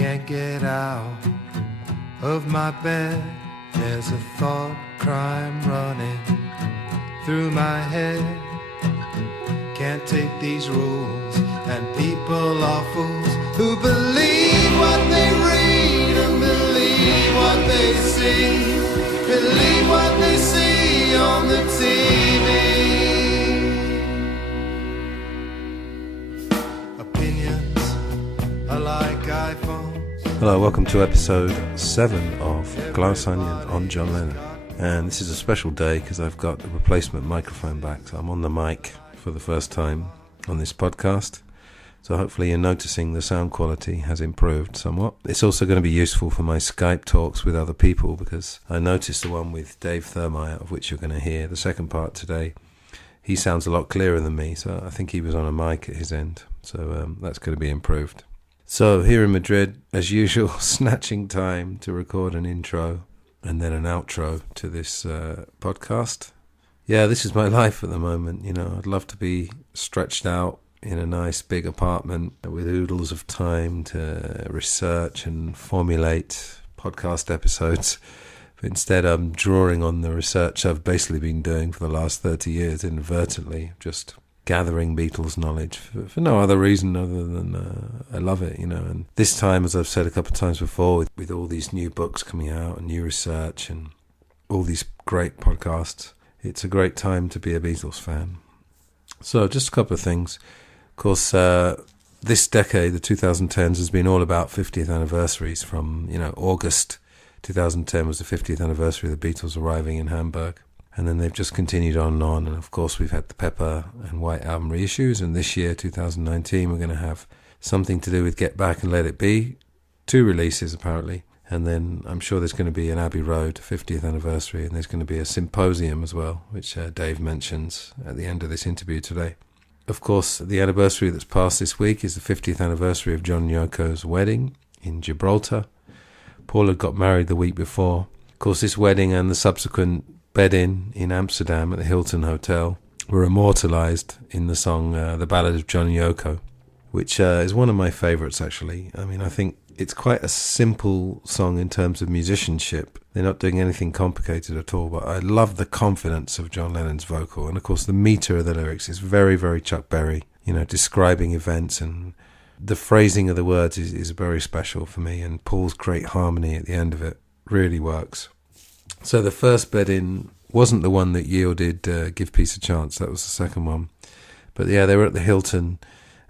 Can't get out of my bed. There's a thought crime running through my head. Can't take these rules, and people are fools who believe what they read and believe what they see. Believe what they see on the TV. Opinions are like iPhones. Hello, welcome to episode 7 of Glass Onion on John Lennon. And this is a special day because I've got a replacement microphone back. So I'm on the mic for the first time on this podcast. So hopefully you're noticing the sound quality has improved somewhat. It's also going to be useful for my Skype talks with other people because I noticed the one with Dave Thurmaier, of which you're going to hear the second part today. He sounds a lot clearer than me, so I think he was on a mic at his end. So that's going to be improved. So here in Madrid, as usual, snatching time to record an intro and then an outro to this podcast. Yeah, this is my life at the moment. You know, I'd love to be stretched out in a nice big apartment with oodles of time to research and formulate podcast episodes. But instead, I'm drawing on the research I've basically been doing for the last 30 years inadvertently, just gathering Beatles knowledge for no other reason other than I love it, you know. And this time, as I've said a couple of times before, with all these new books coming out and new research and all these great podcasts, it's a great time to be a Beatles fan. So just a couple of things. Of course, this decade, the 2010s, has been all about 50th anniversaries. From, you know, August 2010 was the 50th anniversary of the Beatles arriving in Hamburg. And then they've just continued on and on. And of course, we've had the Pepper and White album reissues. And this year, 2019, we're going to have something to do with Get Back and Let It Be. 2 releases, apparently. And then I'm sure there's going to be an Abbey Road 50th anniversary. And there's going to be a Symposium as well, which Dave mentions at the end of this interview today. Of course, the anniversary that's passed this week is the 50th anniversary of John and Yoko's wedding in Gibraltar. Paul had got married the week before. Of course, this wedding and the subsequent bed-in Amsterdam at the Hilton Hotel were immortalised in the song The Ballad of John and Yoko, which is one of my favourites, actually. I mean, I think it's quite a simple song in terms of musicianship. They're not doing anything complicated at all, but I love the confidence of John Lennon's vocal. And of course, the metre of the lyrics is very, very Chuck Berry, you know, describing events, and the phrasing of the words is very special for me. And Paul's great harmony at the end of it really works. So the first bed-in wasn't the one that yielded Give Peace a Chance. That was the second one. But yeah, they were at the Hilton.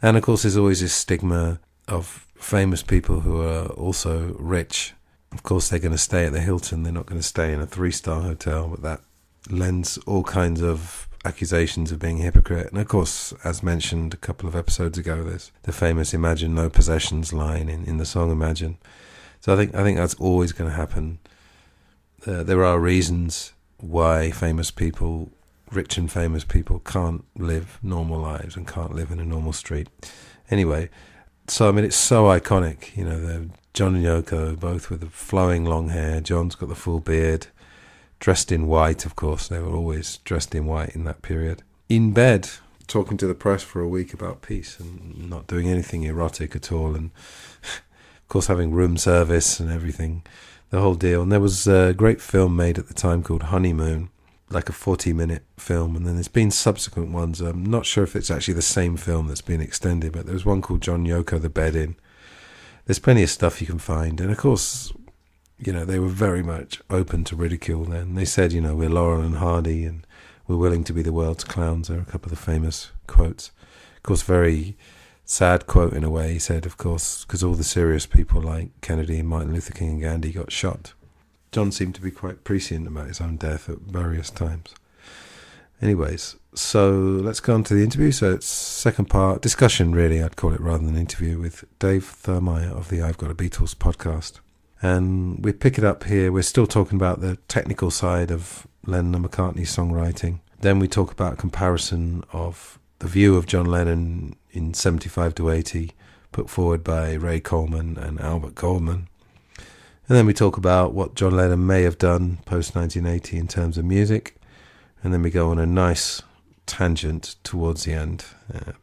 And of course, there's always this stigma of famous people who are also rich. Of course, they're going to stay at the Hilton. They're not going to stay in a 3-star hotel. But that lends all kinds of accusations of being a hypocrite. And of course, as mentioned a couple of episodes ago, there's the famous Imagine No Possessions line in the song Imagine. So I think that's always going to happen. There are reasons why famous people, rich and famous people, can't live normal lives and can't live in a normal street. Anyway, so I mean, it's so iconic, you know, John and Yoko, both with the flowing long hair. John's got the full beard, dressed in white, of course. They were always dressed in white in that period. In bed, talking to the press for a week about peace and not doing anything erotic at all. And, of course, having room service and everything. The whole deal. And there was a great film made at the time called Honeymoon, like a 40-minute film. And then there's been subsequent ones. I'm not sure if it's actually the same film that's been extended, but there was one called John Yoko, The Bed-In. There's plenty of stuff you can find. And of course, you know, they were very much open to ridicule then. They said, you know, we're Laurel and Hardy and we're willing to be the world's clowns. There are a couple of famous quotes. Of course, very sad quote in a way. He said, of course, because all the serious people like Kennedy and Martin Luther King and Gandhi got shot. John seemed to be quite prescient about his own death at various times. Anyways, so let's go on to the interview. So it's second part, discussion really, I'd call it, rather than an interview, with Dave Thurmaier of the I've Got a Beatles podcast. And we pick it up here. We're still talking about the technical side of Lennon and McCartney's songwriting. Then we talk about a comparison of the view of John Lennon in 75 to 80, put forward by Ray Coleman and Albert Goldman. And then we talk about what John Lennon may have done post-1980 in terms of music. And then we go on a nice tangent towards the end,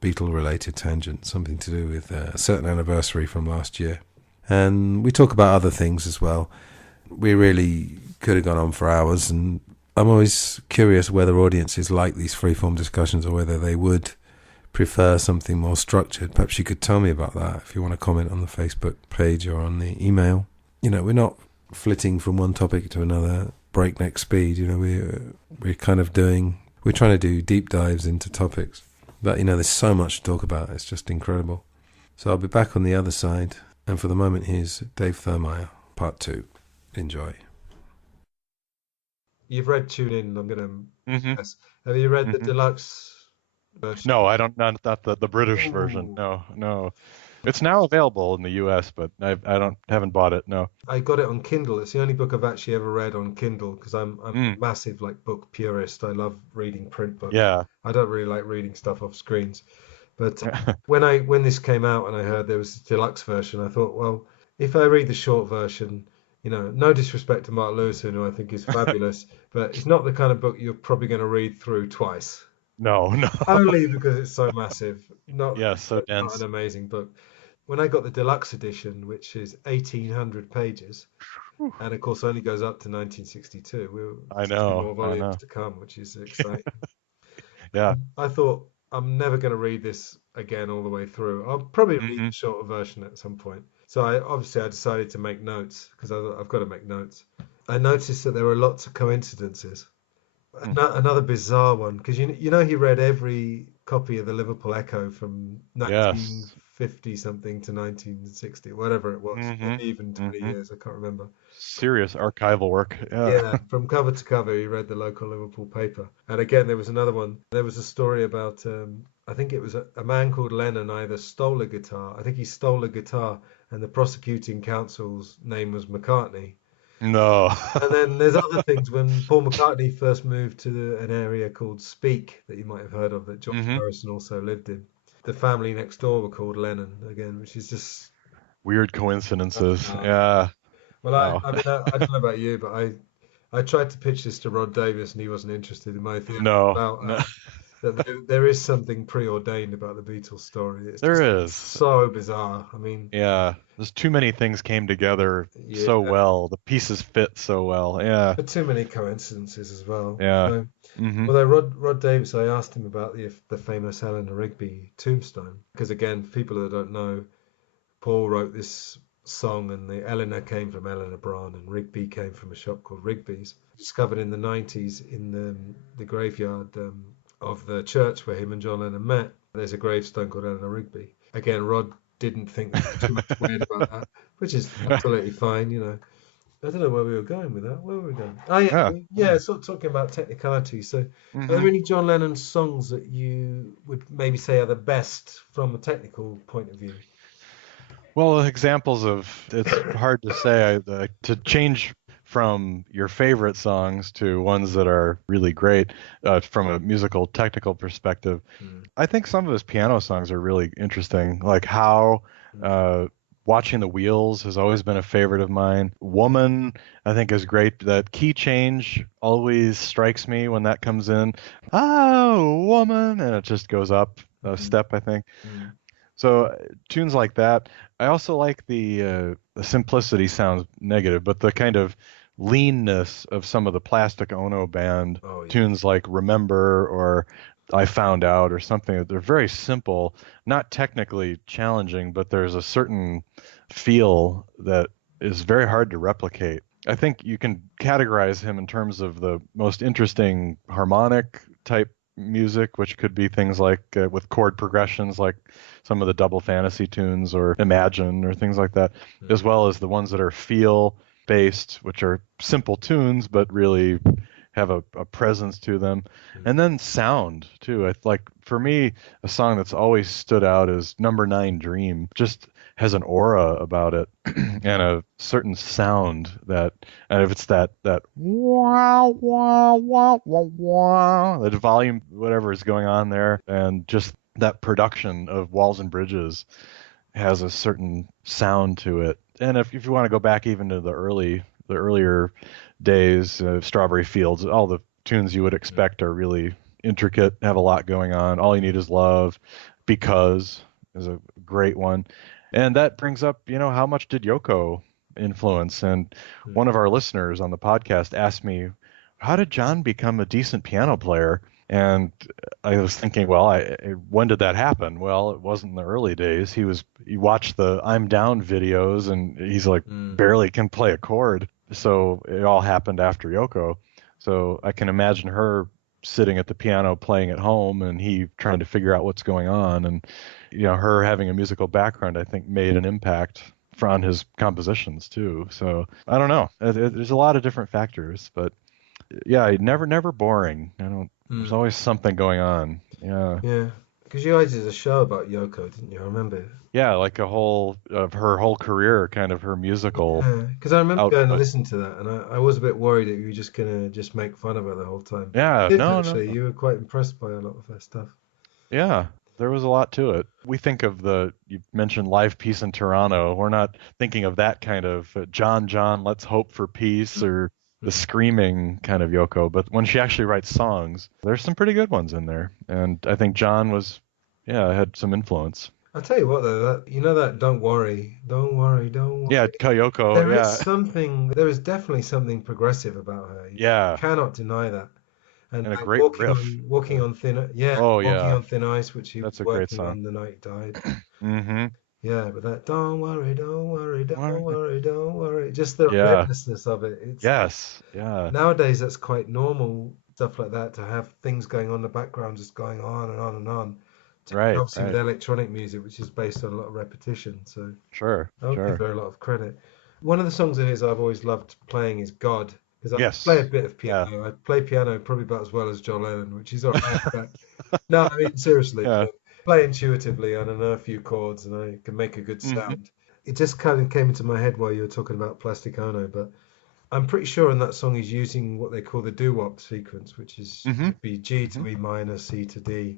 Beatle-related tangent, something to do with a certain anniversary from last year. And we talk about other things as well. We really could have gone on for hours, and I'm always curious whether audiences like these freeform discussions or whether they would prefer something more structured. Perhaps you could tell me about that if you want to comment on the Facebook page or on the email. You know, we're not flitting from one topic to another breakneck speed. You know, we're trying to do deep dives into topics. But, you know, there's so much to talk about. It's just incredible. So I'll be back on the other side. And for the moment, here's Dave Thurmaier, part 2. Enjoy. You've read Tune In, I'm going to guess. Have you read the deluxe version? No, I don't. Not the British version. No. It's now available in the U.S., but haven't bought it. No. I got it on Kindle. It's the only book I've actually ever read on Kindle because I'm a massive book purist. I love reading print books. Yeah. I don't really like reading stuff off screens. But when this came out and I heard there was a deluxe version, I thought, well, if I read the short version, you know, no disrespect to Mark Lewison, who I think is fabulous, but it's not the kind of book you're probably going to read through twice. No. Only because it's so massive. So dense. Not an amazing book. When I got the deluxe edition, which is 1,800 pages, and of course only goes up to 1962, I know. More volumes to come, which is exciting. Yeah. I thought I'm never going to read this again all the way through. I'll probably read the shorter version at some point. So I decided to make notes because I've got to make notes. I noticed that there were lots of coincidences. Another bizarre one, because you know he read every copy of the Liverpool Echo from 1950 something to 1960, whatever it was, maybe even 20 years, I can't remember. Serious archival work. Yeah, from cover to cover, he read the local Liverpool paper. And again, there was another one. There was a story about, I think it was a man called Lennon either stole a guitar. I think he stole a guitar, and the prosecuting counsel's name was McCartney. No. And then there's other things. When Paul McCartney first moved to an area called Speke that you might have heard of, that George Harrison also lived in, the family next door were called Lennon again, which is just weird coincidences. Yeah. Well, I mean, I don't know about you, but I tried to pitch this to Rod Davis, and he wasn't interested in my theory about that there is something preordained about the Beatles story. It's so bizarre. I mean, there's too many things came together so well. The pieces fit so well. Yeah, but too many coincidences as well. Yeah. Although Rod Davis, I asked him about the famous Eleanor Rigby tombstone, because again, for people that don't know, Paul wrote this song, and the Eleanor came from Eleanor Braun, and Rigby came from a shop called Rigby's, discovered in the 90s in the graveyard of the church where him and John Lennon met. There's a gravestone called Eleanor Rigby. Again, Rod didn't think too much weird about that, which is absolutely fine, you know. I don't know where we were going with that. Where were we going? Oh, yeah, sort of talking about technicality. So, are there any John Lennon songs that you would maybe say are the best from a technical point of view? Well, examples of, it's hard to say, to change from your favorite songs to ones that are really great from a musical technical perspective. I think some of his piano songs are really interesting, like How, Watching the Wheels has always been a favorite of mine. Woman, I think, is great. That key change always strikes me when that comes in. Oh, woman, and it just goes up a step, I think. So tunes like that. I also like the simplicity sounds negative, but the kind of leanness of some of the Plastic Ono Band tunes like Remember or I Found Out or something. They're very simple, not technically challenging, but there's a certain feel that is very hard to replicate. I think you can categorize him in terms of the most interesting harmonic type music, which could be things like with chord progressions like some of the Double Fantasy tunes or Imagine or things like that, as well as the ones that are feel based, which are simple tunes but really have a presence to them. And then sound too. Like for me, a song that's always stood out is Number 9 Dream. Just has an aura about it and a certain sound that, and if it's that wah wah wah wah wah, that volume, whatever is going on there, and just that production of Walls and Bridges has a certain sound to it. And if you want to go back even to the earlier days of Strawberry Fields, all the tunes you would expect are really intricate, have a lot going on. All You Need Is Love, Because is a great one. And that brings up, how much did Yoko influence? And one of our listeners on the podcast asked me, how did John become a decent piano player? And I was thinking, well, when did that happen? Well, it wasn't in the early days. He watched the I'm Down videos, and he's like barely can play a chord. So it all happened after Yoko. So I can imagine her sitting at the piano playing at home, and he trying to figure out what's going on. And her having a musical background, I think, made an impact on his compositions too. So I don't know. There's a lot of different factors, but yeah, never boring. There's always something going on. Yeah. Yeah. Because you guys did a show about Yoko, didn't you? I remember. Yeah, like her whole career, kind of her musical. Yeah, because I remember output. going to listen to that, and I was a bit worried that you were just gonna just make fun of her the whole time. Yeah, No. no. You were quite impressed by a lot of her stuff. Yeah, there was a lot to it. We think of you mentioned Live Peace in Toronto. We're not thinking of that kind of John, let's hope for peace, or the screaming kind of Yoko. But when she actually writes songs, there's some pretty good ones in there. And I think John had some influence. I'll tell you what though, that don't worry. Yeah, Kyoko. There is definitely something progressive about her. You cannot deny that. And a great riff. Walking on Thin Ice, which he was working on the night he died. Mm-hmm. Yeah, but that don't worry, just the relentlessness of it. Nowadays that's quite normal, stuff like that, to have things going on in the background, just going on and on and on. Obviously with electronic music, which is based on a lot of repetition, so I'll give her a lot of credit. One of the songs of his I've always loved playing is God, because I play a bit of piano. Yeah. I play piano probably about as well as John Lennon, which is all right. No, I mean seriously. Yeah. Play intuitively, I know a few chords, and I can make a good sound. It just kind of came into my head while you were talking about Plastic Ono, but I'm pretty sure in that song he's using what they call the doo-wop sequence, which is be G to E minor, C to D.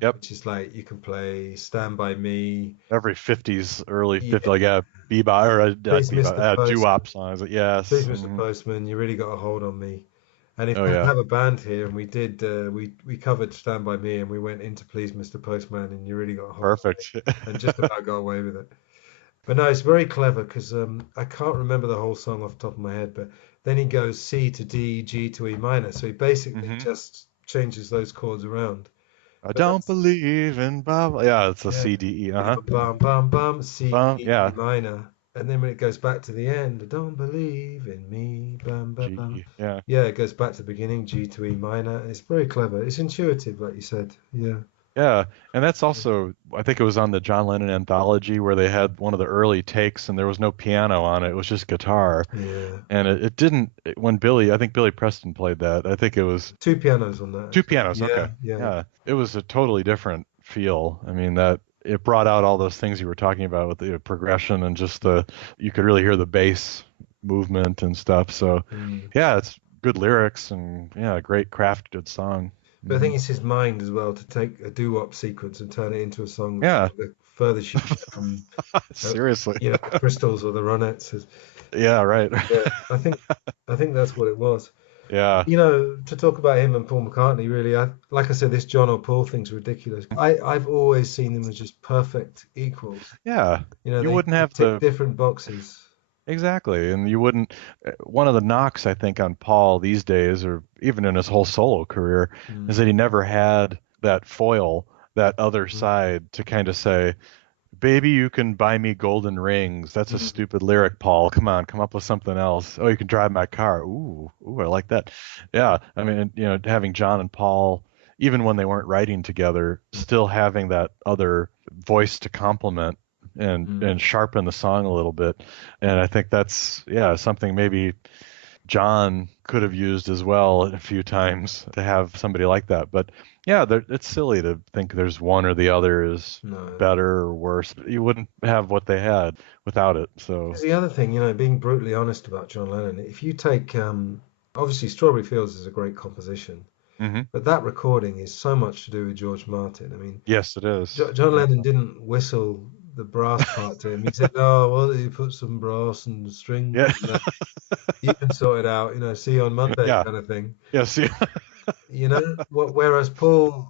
Yep. Which is like you can play Stand By Me. Every 50s, early 50s, like bebop or doo-wop songs. Yes. Please, Mr. Postman, you really got a hold on me. And if I have a band here, and we did, we covered Stand By Me, and we went into Please, Mr. Postman, and you really got a hold Perfect. on me, and just about got away with it. But no, it's very clever, because I can't remember the whole song off the top of my head, but then he goes C to D, G to E minor, so he basically just changes those chords around. I don't believe in blah. Yeah, it's a C, D, E. Bum, bum, bum, C, E minor. And then when it goes back to the end, I don't believe in me. Bum, bum, bum. Yeah, it goes back to the beginning, G to E minor. It's very clever. It's intuitive, like you said. Yeah. Yeah, and that's also, I think it was on the John Lennon anthology where they had one of the early takes and there was no piano on it. It was just guitar. Yeah. And it didn't, when I think Billy Preston played that. I think it was... Two pianos on that. Two pianos, okay. Yeah. It was a totally different feel. I mean, it brought out all those things you were talking about with the progression and just you could really hear the bass movement and stuff. So, it's good lyrics and, great crafted song. But I think it's his mind as well to take a doo-wop sequence and turn it into a song. Yeah. The furthest you get from seriously, the Crystals or the Ronettes. Yeah, right. Yeah, I think that's what it was. Yeah. To talk about him and Paul McCartney, really, like I said, this John or Paul thing's ridiculous. I've always seen them as just perfect equals. Yeah. You wouldn't have to tick different boxes. Exactly, and you wouldn't. One of the knocks I think on Paul these days, or even in his whole solo career, is that he never had that foil, that other side to kind of say, "Baby, you can buy me golden rings." That's a stupid lyric, Paul. Come on, come up with something else. Oh, you can drive my car. Ooh, I like that. Yeah, I mean, having John and Paul, even when they weren't writing together, still having that other voice to complement and sharpen the song a little bit. And I think that's something maybe John could have used as well a few times, to have somebody like that. But it's silly to think there's one or the other is better or worse. You wouldn't have what they had without it. So there's the other thing, being brutally honest about John Lennon, if you take obviously Strawberry Fields is a great composition, but that recording is so much to do with George Martin. I mean, yes, it is. John Lennon didn't whistle the brass part to him. He said, "Oh, well, you put some brass and strings. Yeah. You can sort it out. See you on Monday," kind of thing. Yeah. See. Whereas Paul,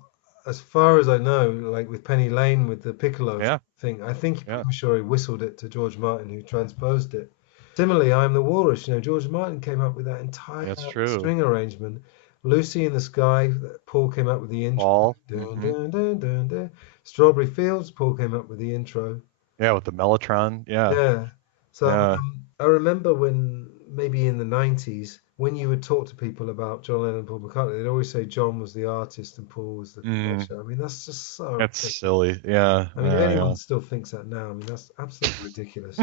as far as I know, like with Penny Lane with the piccolo thing, I think I'm sure he whistled it to George Martin, who transposed it. Similarly, I'm the Walrus. George Martin came up with that entire string arrangement. Lucy in the Sky, Paul came up with the intro. Dun, dun, dun, dun, dun. Strawberry Fields, Paul came up with the intro. Yeah, with the mellotron. Yeah. So I remember when maybe in the 90s, when you would talk to people about John Lennon and Paul McCartney, they'd always say John was the artist and Paul was the creator. I mean, that's just so ridiculous. Silly. Yeah. I mean, if anyone still thinks that now, I mean, that's absolutely ridiculous.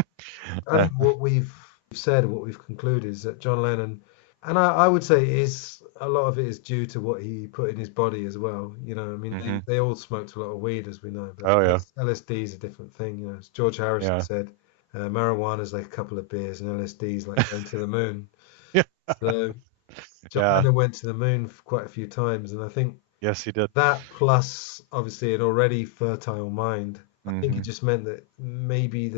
I think what we've said, what we've concluded is that John Lennon, and I would say a lot of it is due to what he put in his body as well. I mean, they all smoked a lot of weed, as we know. But LSD is a different thing. As George Harrison said, marijuana is like a couple of beers, and LSD is like going to the moon. So John Lennon went to the moon quite a few times, and I think he did. That plus obviously an already fertile mind. I think it just meant that maybe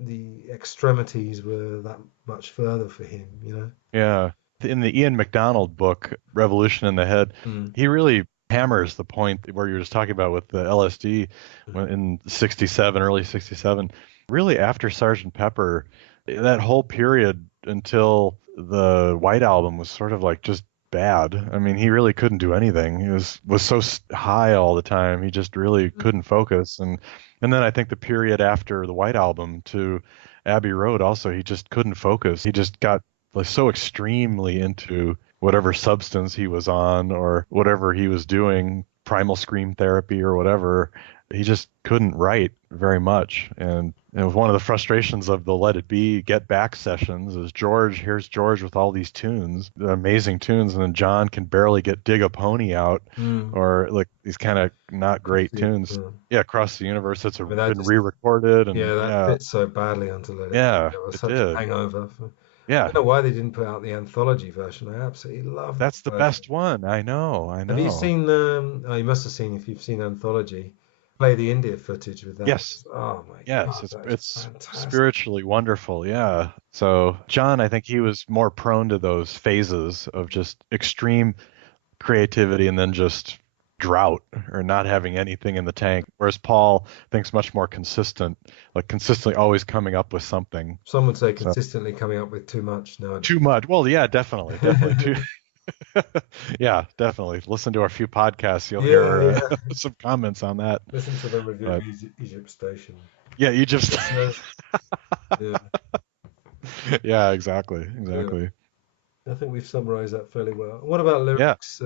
the extremities were that much further for him. Yeah. In the Ian MacDonald book, Revolution in the Head, he really hammers the point where you were just talking about with the LSD in 67, early 67. Really, after Sgt. Pepper, that whole period until the White Album was sort of like just bad. I mean, he really couldn't do anything. He was so high all the time. He just really couldn't focus. And then I think the period after the White Album to Abbey Road also, he just couldn't focus. He just got so extremely into whatever substance he was on or whatever he was doing, primal scream therapy or whatever. He just couldn't write very much. And it was one of the frustrations of the Let It Be Get Back sessions is here's George with all these tunes, amazing tunes, and then John can barely get Dig a Pony out or like these kind of not great tunes. Across the Universe. It's been re-recorded. And, that fits so badly onto Let It Be. It was such a hangover. I don't know why they didn't put out the anthology version. I absolutely love that. That's the best one. I know. Have you seen, you must have seen, if you've seen Anthology, play the India footage with that. Yes. Oh my God. It's spiritually wonderful. Yeah. So John, I think he was more prone to those phases of just extreme creativity and then just drought or not having anything in the tank, whereas Paul thinks much more consistent, like consistently always coming up with something. Some would say consistently coming up with too much. Too much. Well, yeah, definitely too. Yeah, definitely. Listen to our few podcasts. You'll hear some comments on that. Listen to them with Egypt Station. Yeah, Egypt Station. Yeah, exactly. I think we've summarized that fairly well. What about lyrics?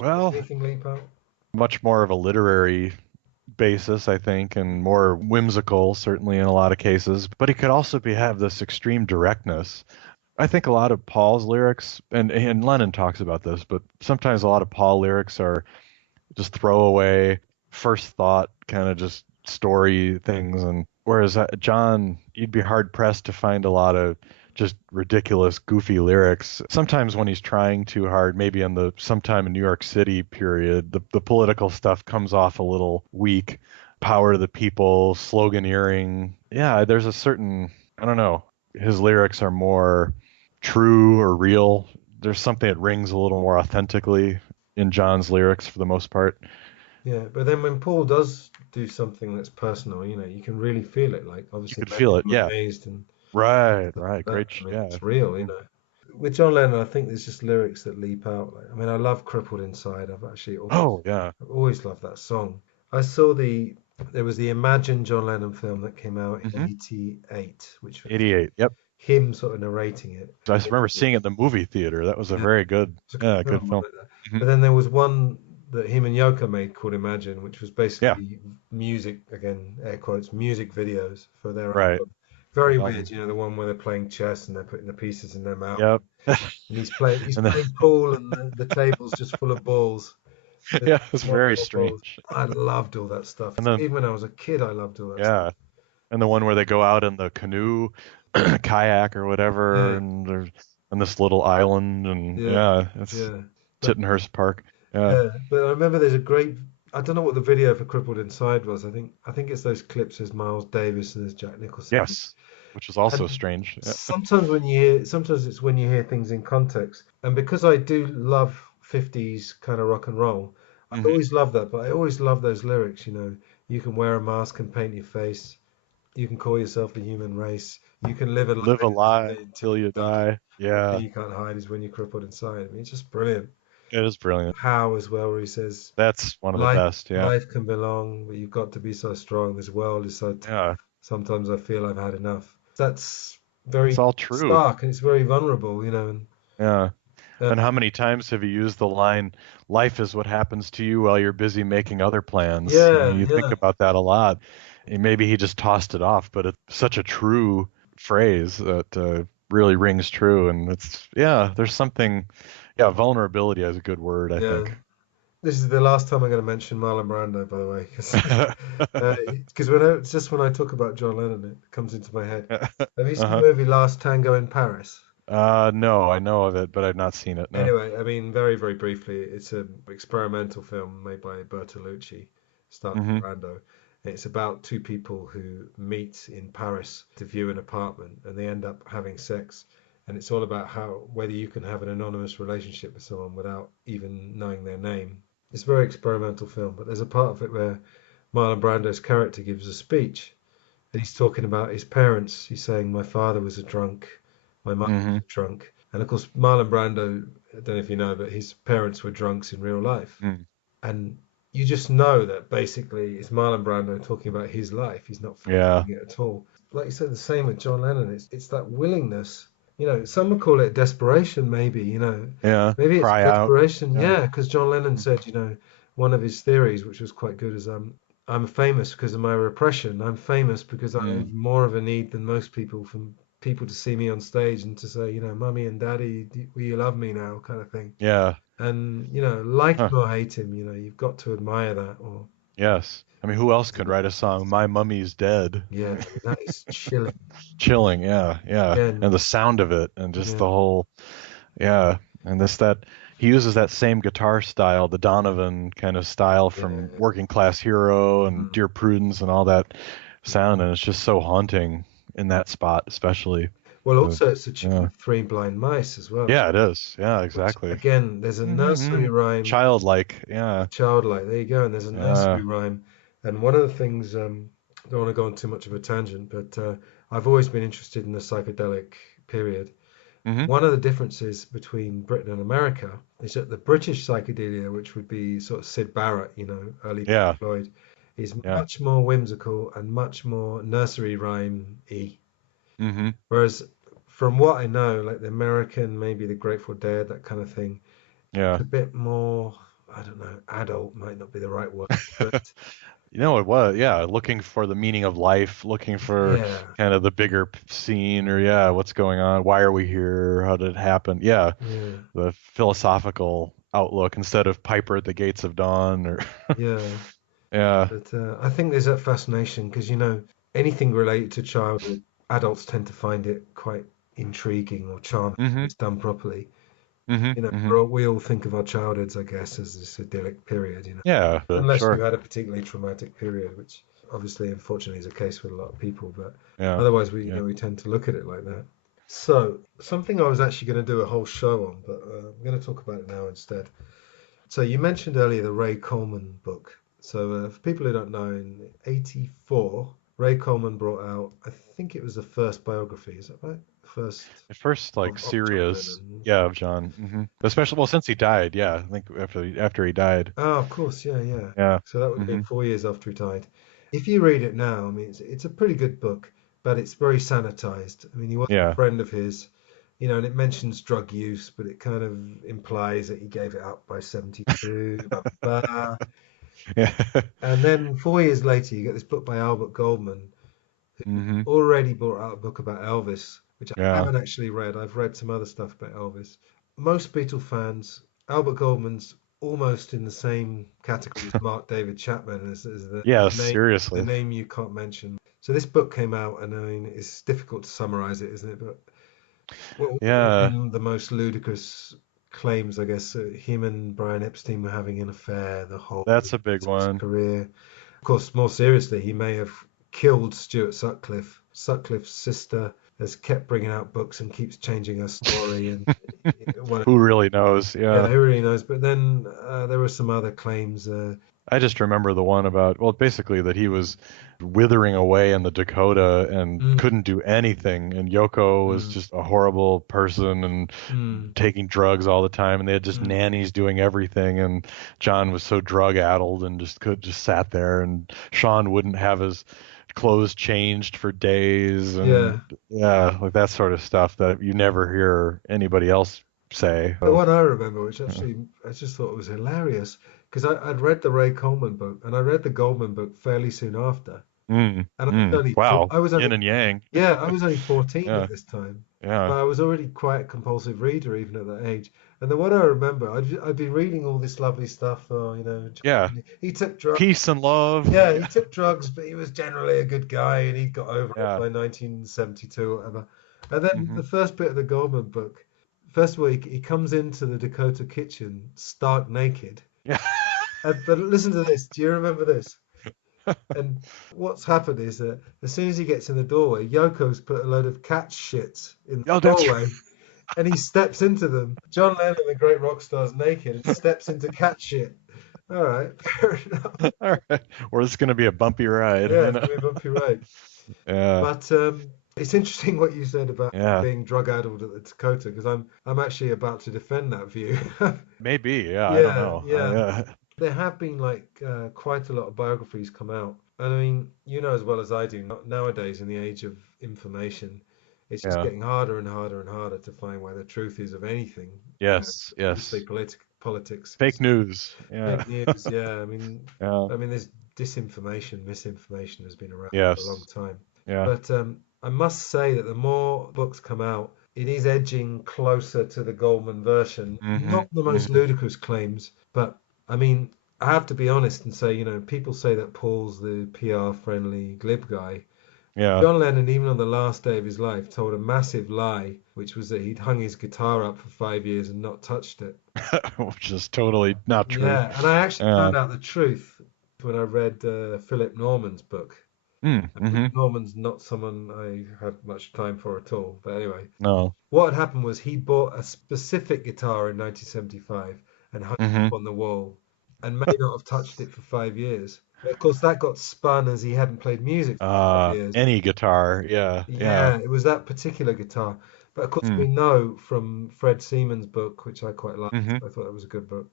Anything leap out? Much more of a literary basis, I think, and more whimsical, certainly in a lot of cases. But he could also have this extreme directness. I think a lot of Paul's lyrics, and Lennon talks about this, but sometimes a lot of Paul lyrics are just throwaway, first thought kind of just story things. And whereas John, you'd be hard pressed to find a lot of just ridiculous, goofy lyrics. Sometimes when he's trying too hard, maybe in the sometime in New York City period, the political stuff comes off a little weak. Power to the people, sloganeering. Yeah, there's a certain, I don't know, his lyrics are more true or real. There's something that rings a little more authentically in John's lyrics for the most part. Yeah, but then when Paul does do something that's personal, you can really feel it. Like obviously, you can feel it. Yeah. And right. Great. It's real, With John Lennon, I think there's just lyrics that leap out. I love "Crippled Inside." I've actually I've always loved that song. I saw there was the Imagine John Lennon film that came out in '88, which 88. Yep. Him sort of narrating it. I remember seeing it in the movie theater. That was a very good film. But then there was one that him and Yoko made called Imagine, which was basically music, again, air quotes, music videos for their album. Very weird, the one where they're playing chess and they're putting the pieces in their mouth. Yep. And he's playing pool and the table's just full of balls. It's very strange. I loved all that stuff. And then, even when I was a kid, I loved all that stuff. And the one where they go out in the canoe, kayak or whatever, and they're on this little island, and it's Tittenhurst Park. But I remember there's a great, I don't know what the video for Crippled Inside was. I think it's those clips. There's Miles Davis and there's Jack Nicholson. Yes, which is also strange. Sometimes it's when you hear things in context. And because I do love 50s kind of rock and roll, I always love that, but I always love those lyrics, you can wear a mask and paint your face. You can call yourself the human race. You can live a lie till you die. Yeah. You can't hide is when you're crippled inside. I mean, it's just brilliant. It is brilliant. How as well, where he says, that's one of the best, yeah. Life can be long, but you've got to be so strong. This world is so tough. Yeah. Sometimes I feel I've had enough. That's very it's all true. stark, and it's very vulnerable, And, yeah. And how many times have you used the line, life is what happens to you while you're busy making other plans? Yeah, you think about that a lot. And maybe he just tossed it off, but it's such a true phrase that really rings true. And there's something, vulnerability is a good word, I think. This is the last time I'm going to mention Marlon Brando, by the way, because just when I talk about John Lennon, it comes into my head. Have you seen the movie Last Tango in Paris? No, I know of it, but I've not seen it. No. Anyway, I mean, very, very briefly, it's an experimental film made by Bertolucci, starring Brando. It's about two people who meet in Paris to view an apartment, and they end up having sex. And it's all about whether you can have an anonymous relationship with someone without even knowing their name. It's a very experimental film, but there's a part of it where Marlon Brando's character gives a speech, and he's talking about his parents. He's saying, my father was a drunk, my mother was a drunk. And of course, Marlon Brando, I don't know if you know, but his parents were drunks in real life. And you just know that basically it's Marlon Brando talking about his life. He's not faking it at all. Like you said, the same with John Lennon. It's that willingness. Some would call it desperation, maybe, Yeah. Maybe it's cry desperation. out. Yeah, because John Lennon said, one of his theories, which was quite good, is I'm famous because of my repression. I'm famous because I have more of a need than most people from people to see me on stage and to say, Mummy and Daddy, will you love me now, kind of thing. Yeah. And, like him or hate him, you've got to admire that. Or yes. I mean, who else could write a song, My Mummy's Dead? Yeah, that is chilling. Chilling, yeah. And the sound of it and just the whole, and he uses that same guitar style, the Donovan kind of style from Working Class Hero and Dear Prudence and all that sound, and it's just so haunting in that spot, especially. Well, also it's a tune of Three Blind Mice as well. Yeah, it is. Yeah, exactly. Which, again, there's a nursery rhyme. Childlike, yeah. Childlike, there you go. And there's a nursery rhyme. And one of the things, I don't want to go on too much of a tangent, but I've always been interested in the psychedelic period. One of the differences between Britain and America is that the British psychedelia, which would be sort of Syd Barrett, early Pink Floyd, is much more whimsical and much more nursery rhyme-y. Whereas from what I know, like the American, maybe the Grateful Dead, that kind of thing, it's a bit more, I don't know, adult might not be the right word, but it was, looking for the meaning of life, looking for kind of the bigger scene or, what's going on? Why are we here? How did it happen? The philosophical outlook instead of Piper at the Gates of Dawn or But I think there's that fascination because, anything related to childhood, adults tend to find it quite intriguing or charming if it's done properly. We all think of our childhoods, I guess, as this idyllic period, unless you had a particularly traumatic period, which obviously, unfortunately, is a case with a lot of people. But otherwise, we tend to look at it like that. So something I was actually going to do a whole show on, but I'm going to talk about it now instead. So you mentioned earlier the Ray Coleman book. So for people who don't know, in '84, Ray Coleman brought out, I think it was the first biography, is that right? The first like series, of John. Especially, since he died, I think after he died. Oh, of course, yeah. So that would have been 4 years after he died. If you read it now, I mean, it's a pretty good book, but it's very sanitized. I mean, he was a friend of his, and it mentions drug use, but it kind of implies that he gave it up by 72. blah, blah, blah. And then 4 years later, you get this book by Albert Goldman, who already brought out a book about Elvis, which I haven't actually read. I've read some other stuff about Elvis. Most Beatle fans, Albert Goldman's almost in the same category as Mark David Chapman as seriously, the name you can't mention. So this book came out, and I mean, it's difficult to summarize it, isn't it? But the most ludicrous claims, I guess, him and Brian Epstein were having an affair the whole that's a big one career. Of course, more seriously, he may have killed Stuart Sutcliffe, Sutcliffe's sister, has kept bringing out books and keeps changing her story. And who really knows? Yeah, who really knows? But then there were some other claims. I just remember the one about, well, basically that he was withering away in the Dakota and couldn't do anything, and Yoko was just a horrible person and taking drugs all the time, and they had just nannies doing everything, and John was so drug addled and just sat there, and Sean wouldn't have his clothes changed for days, and like that sort of stuff that you never hear anybody else say. The one I remember, which actually I just thought was hilarious, because I'd read the Ray Coleman book and I read the Goldman book fairly soon after. And I was only, yin and yang. Yeah, I was only 14 at this time. Yeah. But I was already quite a compulsive reader even at that age. And the one I remember, I'd been reading all this lovely stuff. He took drugs. Peace and love. Yeah, he took drugs, but he was generally a good guy, and he got over it by 1972 or whatever. And then the first bit of the Goldman book, first of all, he comes into the Dakota kitchen stark naked. Yeah. But listen to this. Do you remember this? And what's happened is that as soon as he gets in the doorway, Yoko's put a load of cat shits in the doorway. And he steps into them. John Lennon, the great rock star's naked and steps into cat shit. All right, fair enough. All right. Or it's going to be a bumpy ride. Yeah, it's going to be a bumpy ride. Yeah. But it's interesting what you said about being drug addled at the Dakota, because I'm actually about to defend that view. Maybe, I don't know. Yeah. There have been quite a lot of biographies come out. And I mean, you know as well as I do, nowadays in the age of information, it's just getting harder and harder and harder to find where the truth is of anything. Yes, yes. Say politics. Fake news. Yeah. Fake news, yeah. I mean, there's disinformation, misinformation has been around for a long time. Yeah. But I must say that the more books come out, it is edging closer to the Goldman version. Not the most ludicrous claims, but I mean, I have to be honest and say, people say that Paul's the PR-friendly glib guy. Yeah. John Lennon, even on the last day of his life, told a massive lie, which was that he'd hung his guitar up for 5 years and not touched it. Which is totally not true. Yeah, and I actually found out the truth when I read Philip Norman's book. Philip Norman's not someone I had much time for at all. But anyway. No. What had happened was he bought a specific guitar in 1975 and hung it up on the wall and may not have touched it for 5 years. Of course, that got spun as he hadn't played music for 5 years. Any guitar, yeah. It was that particular guitar. But of course, we know from Fred Seaman's book, which I quite liked, I thought that was a good book.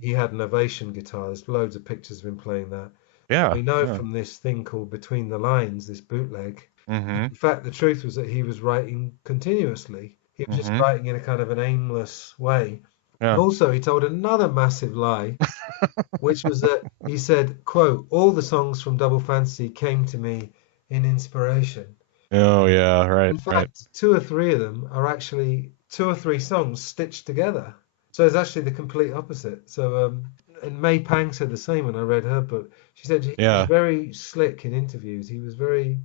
He had an Ovation guitar. There's loads of pictures of him playing that. Yeah. We know from this thing called Between the Lines, this bootleg. In fact, the truth was that he was writing continuously. He was just writing in a kind of an aimless way. Yeah. Also, he told another massive lie, which was that he said, quote, all the songs from Double Fantasy came to me in inspiration. Oh, yeah, right. In fact, 2 or 3 of them are actually 2 or 3 songs stitched together. So it's actually the complete opposite. So, and May Pang said the same when I read her book. She said he was very slick in interviews. He was very...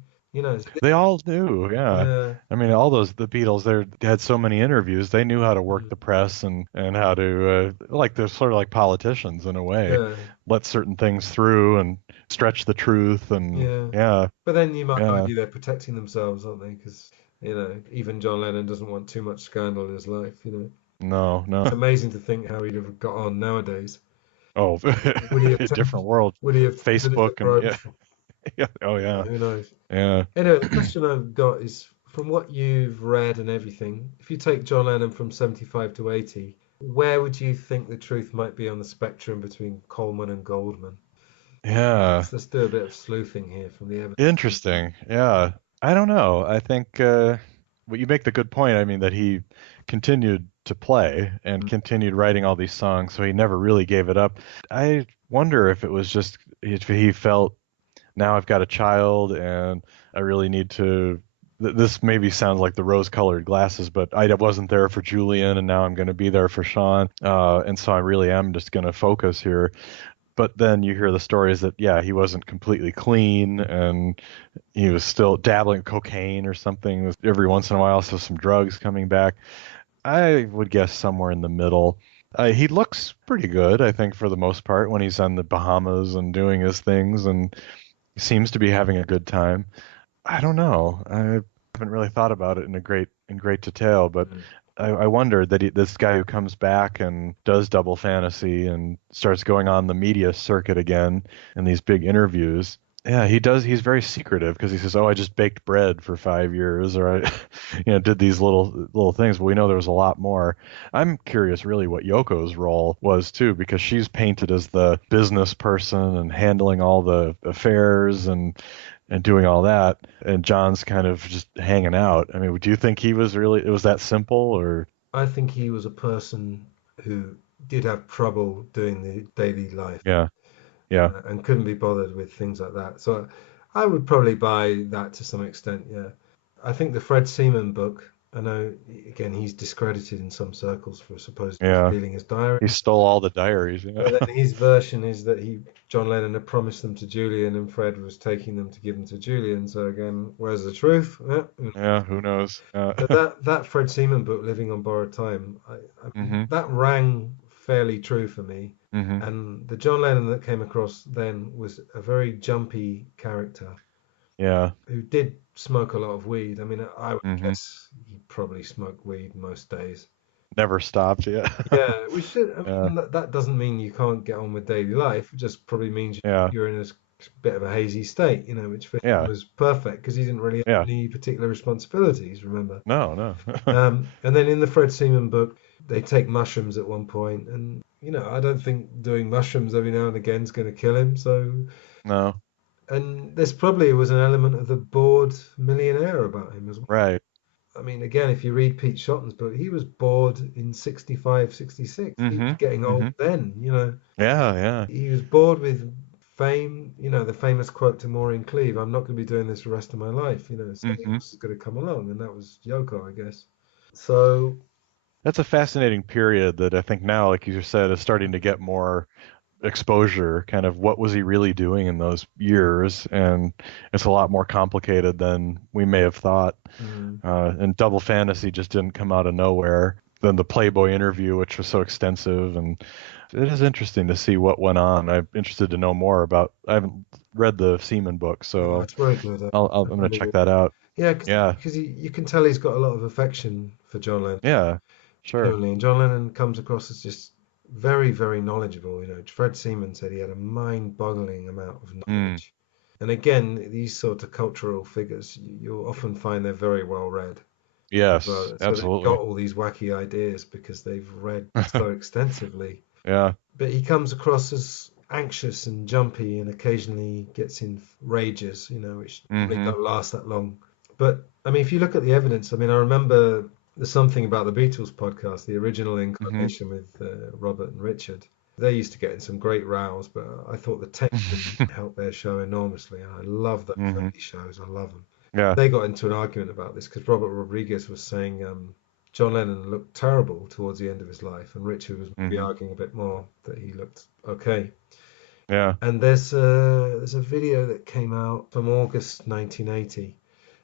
they all do, yeah. I mean, the Beatles, they had so many interviews. They knew how to work the press and how to, they're sort of like politicians in a way, let certain things through and stretch the truth and But then you might argue they're protecting themselves, aren't they? Because even John Lennon doesn't want too much scandal in his life. No. It's amazing to think how he'd have got on nowadays. Oh, different world. Would he have Facebook and yeah. Oh, yeah. Who knows? Yeah. Anyway, the question I've got is, from what you've read and everything, if you take John Lennon from 75 to 80, where would you think the truth might be on the spectrum between Coleman and Goldman? Yeah. Let's do a bit of sleuthing here from the evidence. Interesting. Yeah. I don't know. I think you make the good point. I mean, that he continued to play and continued writing all these songs, so he never really gave it up. I wonder if it was just if he felt, now I've got a child and I really need to, this maybe sounds like the rose-colored glasses, but I wasn't there for Julian and now I'm going to be there for Sean. And so I really am just going to focus here. But then you hear the stories that, he wasn't completely clean and he was still dabbling cocaine or something every once in a while, so some drugs coming back. I would guess somewhere in the middle. He looks pretty good, I think, for the most part, when he's on the Bahamas and doing his things, and seems to be having a good time. I don't know. haven't really thought about it in great detail, but I wonder that this guy who comes back and does Double Fantasy and starts going on the media circuit again in these big interviews. Yeah, he does. He's very secretive because he says, "Oh, I just baked bread for 5 years, or I, did these little things." But we know there was a lot more. I'm curious, really, what Yoko's role was too, because she's painted as the business person and handling all the affairs and doing all that, and John's kind of just hanging out. I mean, do you think it was that simple, or? I think he was a person who did have trouble doing the daily life. Yeah. And couldn't be bothered with things like that. So I would probably buy that to some extent, yeah. I think the Fred Seaman book, I know, again, he's discredited in some circles for supposedly stealing his diary. He stole all the diaries. Yeah. But then his version is that John Lennon had promised them to Julian and Fred was taking them to give them to Julian. So again, where's the truth? Yeah, who knows? But that Fred Seaman book, Living on Borrowed Time, that rang fairly true for me. And the John Lennon that came across then was a very jumpy character. Yeah. Who did smoke a lot of weed. I mean, I would guess he probably smoked weed most days. Never stopped, yeah. Yeah, we should. I mean, that doesn't mean you can't get on with daily life. It just probably means you're in a bit of a hazy state, which for him was perfect because he didn't really have any particular responsibilities, remember? No. And then in the Fred Seaman book, they take mushrooms at one point, and I don't think doing mushrooms every now and again is going to kill him. So no. And there's probably was an element of the bored millionaire about him as well. Right. I mean, again, if you read Pete Shotton's book, he was bored in 65, 66. He was getting old then, Yeah. He was bored with fame, the famous quote to Maureen Cleave, "I'm not going to be doing this the rest of my life." Something else is going to come along, and that was Yoko, I guess. So that's a fascinating period that I think now, like you said, is starting to get more exposure. Kind of what was he really doing in those years, and it's a lot more complicated than we may have thought. And Double Fantasy just didn't come out of nowhere. Then the Playboy interview, which was so extensive, and it is interesting to see what went on. I'm interested to know more about. I haven't read the Seaman book, so it's very good. I'm going to check that out. Yeah, because you can tell he's got a lot of affection for John Lennon. Yeah, sure. And John Lennon comes across as just very, very knowledgeable. Fred Seaman said he had a mind-boggling amount of knowledge. And again, these sort of cultural figures, you'll often find they're very well read. Yes, so absolutely. They've got all these wacky ideas because they've read so extensively. Yeah. But he comes across as anxious and jumpy, and occasionally gets in rages, which really don't last that long. But I mean, if you look at the evidence, I mean, I remember there's something about the Beatles podcast, the original incarnation with Robert and Richard. They used to get in some great rows, but I thought the tension helped their show enormously. And I love those early shows. I love them. Yeah. They got into an argument about this because Robert Rodriguez was saying John Lennon looked terrible towards the end of his life, and Richard was maybe arguing a bit more that he looked okay. Yeah. And there's a video that came out from August 1980.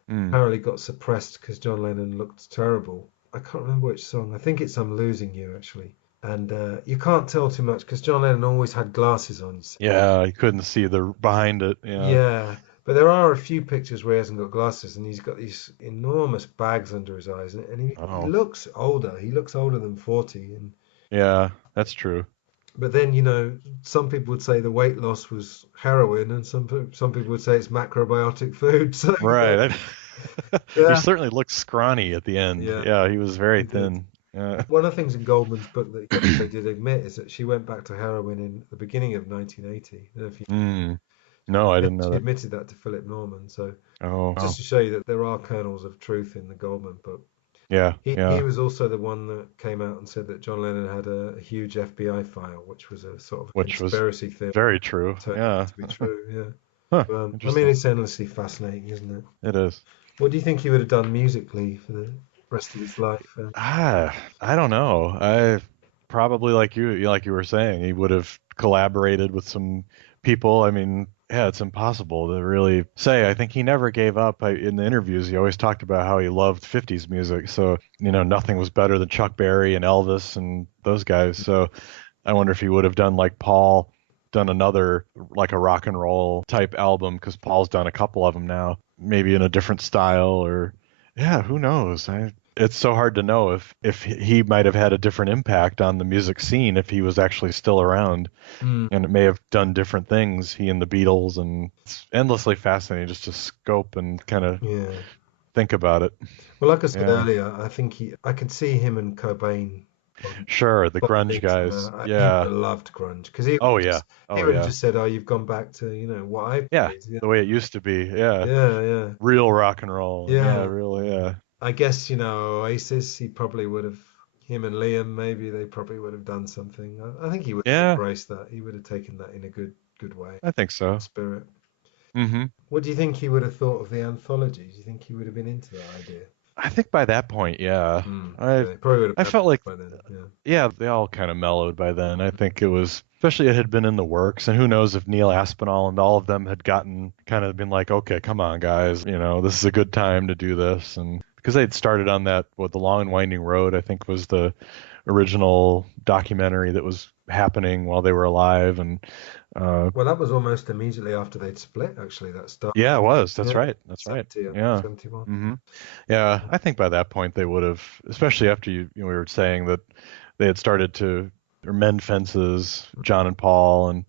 Apparently got suppressed because John Lennon looked terrible. I can't remember which song. I think it's "I'm Losing You" actually. And you can't tell too much because John Lennon always had glasses on. Yeah, you couldn't see the behind it. Yeah, but there are a few pictures where he hasn't got glasses, and he's got these enormous bags under his eyes, and he looks older. He looks older than 40. And yeah, that's true. But then, some people would say the weight loss was heroin, and some people would say it's macrobiotic food. So, right. He certainly looked scrawny at the end. Yeah, he was very thin. Yeah. One of the things in Goldman's book that they did admit is that she went back to heroin in the beginning of 1980. I don't know if you No, I didn't know that. She admitted that to Philip Norman. So just to show you that there are kernels of truth in the Goldman book. Yeah, He was also the one that came out and said that John Lennon had a huge FBI file, which was a sort of conspiracy theory. Very true. To be true, yeah. Huh, I mean, it's endlessly fascinating, isn't it? It is. What do you think he would have done musically for the rest of his life? I don't know. I probably like you were saying, he would have collaborated with some people. I mean, yeah, it's impossible to really say. I think he never gave up. In the interviews, he always talked about how he loved 50s music. So, nothing was better than Chuck Berry and Elvis and those guys. So I wonder if he would have done like Paul, done another, like a rock and roll type album, because Paul's done a couple of them now, maybe in a different style, or Yeah, who knows? It's so hard to know if he might have had a different impact on the music scene if he was actually still around, and it may have done different things. He and the Beatles, and it's endlessly fascinating just to scope and kind of think about it. Well, like I said earlier, I think I could see him and Cobain. Sure, the grunge guys. He would Yeah. have loved grunge because Oh yeah. he would have just said, "Oh, you've gone back to what I played." The way it used to be. Yeah. Yeah. Real rock and roll. Yeah. Really. Yeah. I guess Oasis. He probably would have. Him and Liam, maybe they probably would have done something. I think he would have embraced that. He would have taken that in a good way. I think so. Spirit. Mm-hmm. What do you think he would have thought of the anthology? Do you think he would have been into that idea? I think by that point, yeah. Probably would have. I felt like, by then, they all kind of mellowed by then. I think it was, especially it had been in the works, and who knows if Neil Aspinall and all of them had been like, okay, come on, guys, this is a good time to do this, and because they'd started on that, The Long and Winding Road, I think was the original documentary that was happening while they were alive, and well, that was almost immediately after they'd split, actually, that stuff. Yeah, it was. That's right. 70, Yeah. 71. Mm-hmm. Yeah, I think by that point they would have, especially after we were saying that they had started to mend fences, John and Paul, and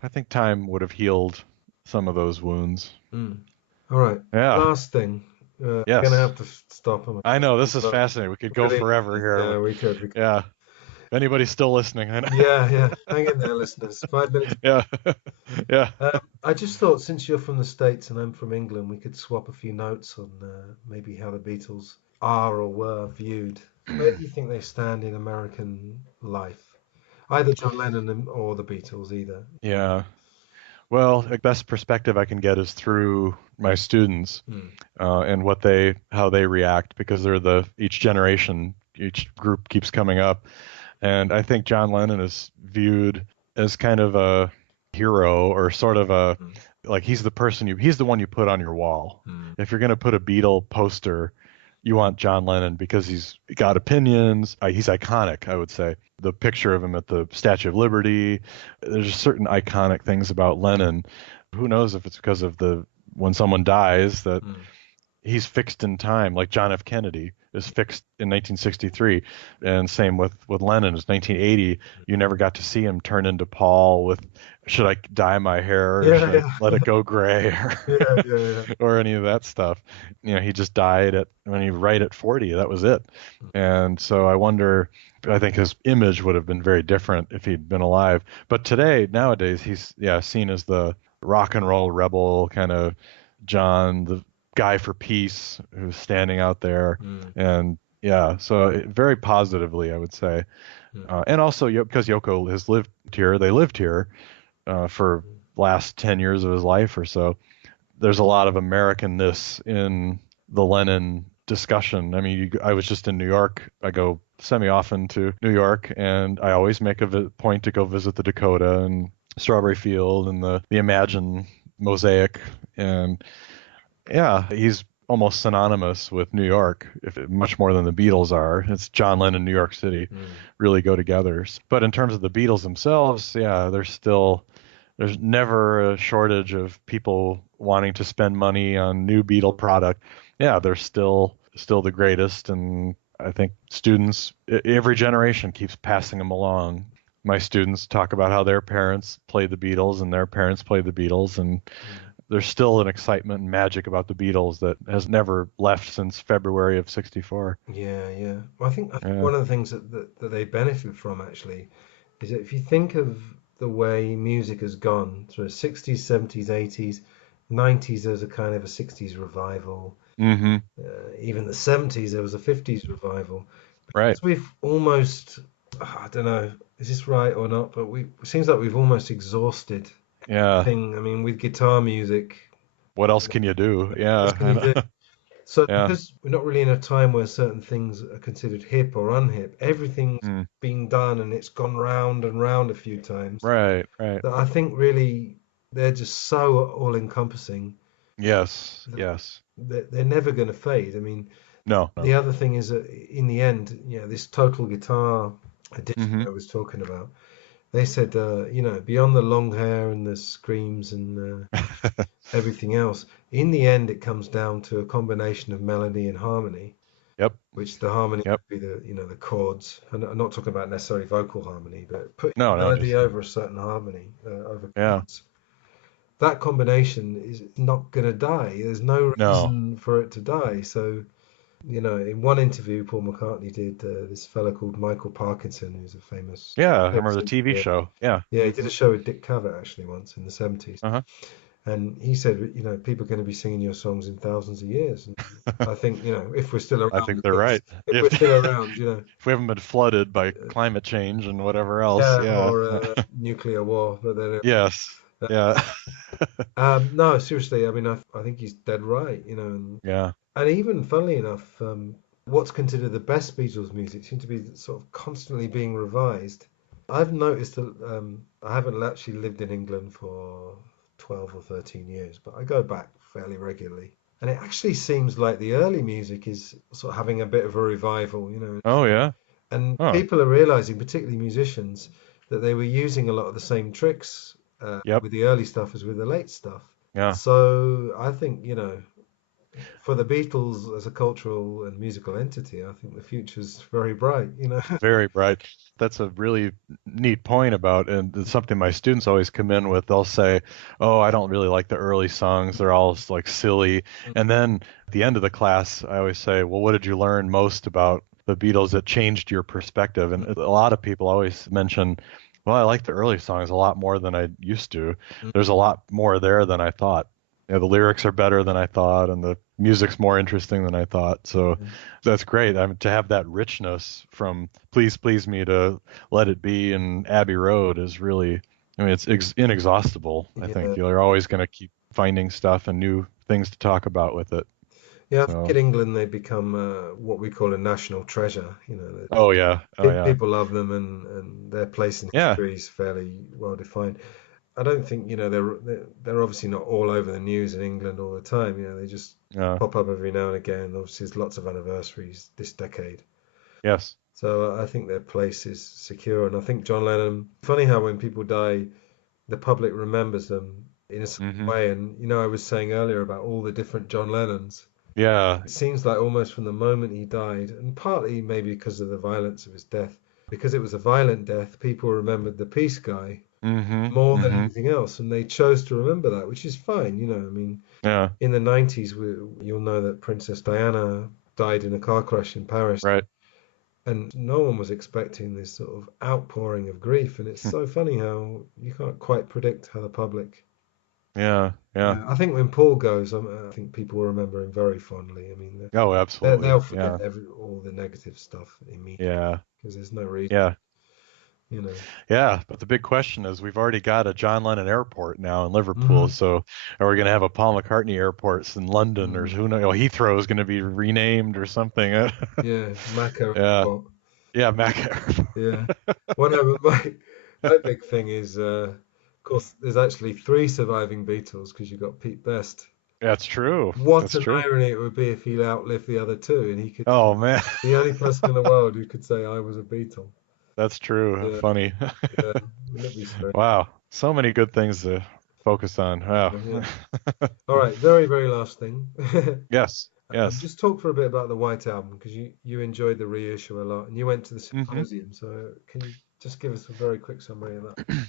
I think time would have healed some of those wounds. All right. Yeah. Last thing. Yes. We're going to have to stop. I know, this is fascinating. We could go forever here. Yeah, we could. Yeah. If anybody's still listening, I know. Yeah. Hang in there, listeners. 5 minutes. Yeah. I just thought, since you're from the States and I'm from England, we could swap a few notes on maybe how the Beatles are or were viewed. Where do you think they stand in American life? Either John Lennon or the Beatles, either. Yeah. Well, the best perspective I can get is through my students and how they react, because they're each generation, each group keeps coming up. And I think John Lennon is viewed as kind of a hero, or sort of like he's the one you put on your wall. If you're going to put a Beatle poster, you want John Lennon because he's got opinions. He's iconic, I would say. The picture of him at the Statue of Liberty, there's certain iconic things about Lennon. Who knows if it's because of when someone dies that he's fixed in time, like John F. Kennedy is fixed in 1963, and same with Lennon. It's 1980. You never got to see him turn into Paul with, should I dye my hair, or should I let it go gray, or any of that stuff. He just died right at 40. That was it. And so I think his image would have been very different if he'd been alive. But nowadays, he's seen as the rock and roll rebel kind of John, the guy for peace who's standing out there. And so very positively, I would say. And also because Yoko has lived here, they lived here for last 10 years of his life or so. There's a lot of Americanness in the Lennon discussion. I mean, I was just in New York. I go semi-often to New York, and I always make a point to go visit the Dakota and Strawberry Field and the Imagine mosaic. And he's almost synonymous with New York, much more than the Beatles are. It's John Lennon, New York City, really go together. But in terms of the Beatles themselves, there's never a shortage of people wanting to spend money on new Beatle product. Yeah, they're still the greatest, and I think students, every generation keeps passing them along. My students talk about how their parents played the Beatles and their parents played the Beatles, and there's still an excitement and magic about the Beatles that has never left since February of '64. Yeah. Well, I think one of the things that they benefit from, actually, is that if you think of the way music has gone through the 60s, 70s, 80s, 90s, there was a kind of a 60s revival. Mm-hmm. Even the 70s, there was a 50s revival. Right. We've almost, I don't know, is this right or not, but it seems like we've almost exhausted thing. I mean, with guitar music, what else can you do? Yeah. So because we're not really in a time where certain things are considered hip or unhip, everything's been done and it's gone round and round a few times. Right. That I think really they're just so all-encompassing. Yes. They're never going to fade. I mean, no. The other thing is that in the end, this total guitar edition I was talking about, They said, beyond the long hair and the screams and everything else, in the end, it comes down to a combination of melody and harmony. Yep. Which the harmony would be the chords. And I'm not talking about necessarily vocal harmony, but putting melody over a certain harmony, over chords. That combination is not going to die. There's no reason for it to die. So, in one interview Paul McCartney did, this fellow called Michael Parkinson, who's a famous... Yeah, I remember the TV show. Yeah. Yeah, he did a show with Dick Cavett, actually, once in the 70s. Uh-huh. And he said, people are going to be singing your songs in thousands of years. And I think, if we're still around... I think they're right. If we're still around, If we haven't been flooded by climate change and whatever else. Or nuclear war. But then yes. Yeah. No, seriously, I mean, I think he's dead right, And even, funnily enough, what's considered the best Beatles music seems to be sort of constantly being revised. I've noticed that I haven't actually lived in England for 12 or 13 years, but I go back fairly regularly. And it actually seems like the early music is sort of having a bit of a revival, Oh, yeah. And people are realizing, particularly musicians, that they were using a lot of the same tricks with the early stuff as with the late stuff. Yeah. So I think, for the Beatles as a cultural and musical entity, I think the future's very bright, Very bright. That's a really neat point about, and it's something my students always come in with. They'll say, oh, I don't really like the early songs. They're all like silly. Mm-hmm. And then at the end of the class, I always say, well, what did you learn most about the Beatles that changed your perspective? And a lot of people always mention, well, I like the early songs a lot more than I used to. Mm-hmm. There's a lot more there than I thought. The lyrics are better than I thought, and the music's more interesting than I thought. So that's great. To have that richness from Please Please Me to Let It Be and Abbey Road is really, it's inexhaustible. I think you're always going to keep finding stuff and new things to talk about with it. Yeah, I think in England they become what we call a national treasure. Oh yeah. People love them, and their place in history is fairly well defined. I don't think they're obviously not all over the news in England all the time. They just pop up every now and again. Obviously, there's lots of anniversaries this decade. Yes. So I think their place is secure, and I think John Lennon. Funny how when people die, the public remembers them in a certain way. And I was saying earlier about all the different John Lennons. Yeah. It seems like almost from the moment he died, and partly maybe because of the violence of his death, because it was a violent death, people remembered the peace guy. More than anything else, and they chose to remember that, which is fine. In the 90s, you'll know that Princess Diana died in a car crash in Paris, right? And no one was expecting this sort of outpouring of grief, and it's so funny how you can't quite predict how the public. Yeah. I think when Paul goes, I think people will remember him very fondly. I mean, absolutely, they'll forget all the negative stuff immediately. Yeah, because there's no reason. Yeah. Yeah, but the big question is, we've already got a John Lennon airport now in Liverpool, so are we going to have a Paul McCartney airport in London, or who knows? Heathrow is going to be renamed or something. Mac Airport. Yeah, Mac Airport. Yeah. My big thing is, of course, there's actually 3 surviving Beatles because you've got Pete Best. That's true. What an irony it would be if he outlived the other 2, and he could. Oh man, the only person in the world who could say I was a Beatle. That's true. Yeah. Funny. Yeah. Wow. So many good things to focus on. Wow. Yeah. All right. Very, very last thing. Yes. Just talk for a bit about the White Album, because you enjoyed the reissue a lot, and you went to the Symposium. So can you just give us a very quick summary of that?